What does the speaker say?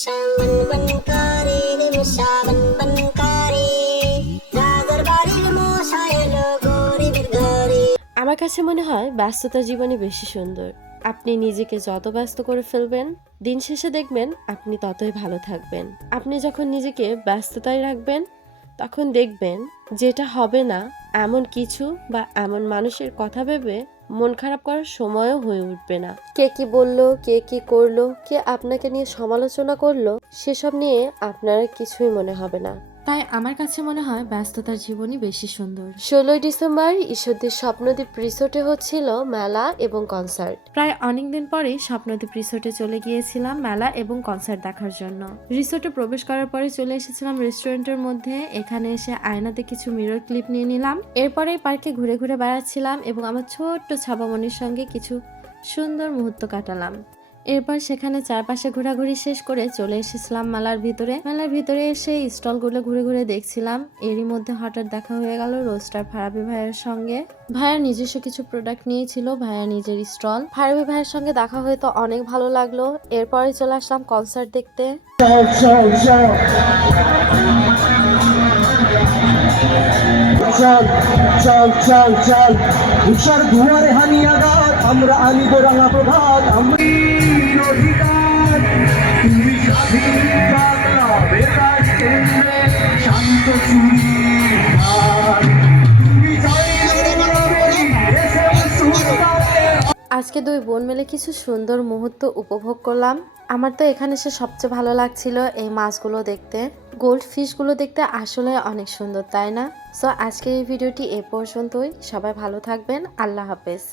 Salmon বনকারে রে salmon বনকারে রাজার বাড়ির মশাই এলো গরিবের ঘরে। আমার কাছে মনে হয় ব্যস্ততার জীবনে বেশি সুন্দর। আপনি নিজেকে যত ব্যস্ত করে ফেলবেন, দিন শেষে দেখবেন আপনি ততই ভালো থাকবেন। আপনি যখন নিজেকে ব্যস্ততায় রাখবেন, তখন দেখবেন যেটা হবে না এমন কিছু বা এমন মানুষের কথা ভেবে মন খারাপ করার সময়ও হয়ে উঠবে না। কে কি বললো, কে কি করলো, কে আপনাকে নিয়ে সমালোচনা করলো, সেসব নিয়ে আপনার কিছুই মনে হবে না। তাই আমার কাছে মনে হয় ব্যস্ততার জীবনই বেশি সুন্দর। 16ই ডিসেম্বর ঈশ্বরদীর স্বপ্নদ্বীপ রিসোর্টে হচ্ছিল মেলা এবং কনসার্ট। প্রায় অনেকদিন পরেই স্বপ্নদ্বীপ রিসোর্টে চলে গিয়েছিলাম মেলা এবং কনসার্ট দেখার জন্য। রিসোর্টে প্রবেশ করার পরে চলে এসেছিলাম রেস্টুরেন্টের মধ্যে। এখানে এসে আয়নাতে কিছু মিরর ক্লিপ নিয়ে নিলাম। এরপরেই পার্কে ঘুরে ঘুরে বেড়াচ্ছিলাম এবং আমার ছোট্ট ছাবামণির সঙ্গে কিছু সুন্দর মুহূর্ত কাটালাম। এরপর সেখানে চারপাশে ঘোরাঘুরি শেষ করে চলে এসেছিলাম মেলার ভিতরে এসে স্টলগুলো ঘুরে ঘুরে দেখছিলাম। এরই মধ্যে হঠাৎ দেখা হয়ে গেল রোস্টার ফারাবি ভাইয়ের সঙ্গে। ভাইয়ার নিজস্ব কিছু প্রোডাক্ট নিয়েছিল, ভাইয়া নিজের স্টল। ফারাবি ভাইয়ের সঙ্গে দেখা হয়ে তো অনেক ভালো লাগলো। এরপরে চলে আসলাম কনসার্ট দেখতে। চল চল চল চল চল চল চল উষার দুয়ারে হানিয়া গাত আমরা আনিব রাঙা প্রভাত অধিকার তুমি স্বাধীন বাংলা বেতার কেন্দ্রে শান্ত চুরি তুমি আজকে দুই বোন মিলে কিছু সুন্দর মুহূর্ত উপভোগ করলাম। আমার তো এখানে এসে সবচেয়ে ভালো লাগছিল এই মাছগুলো দেখতে। গোল্ড ফিশগুলো দেখতে আসলে অনেক সুন্দর, তাই না? সো আজকের এই ভিডিওটি এ পর্যন্তই। সবাই ভালো থাকবেন। আল্লাহ হাফেজ।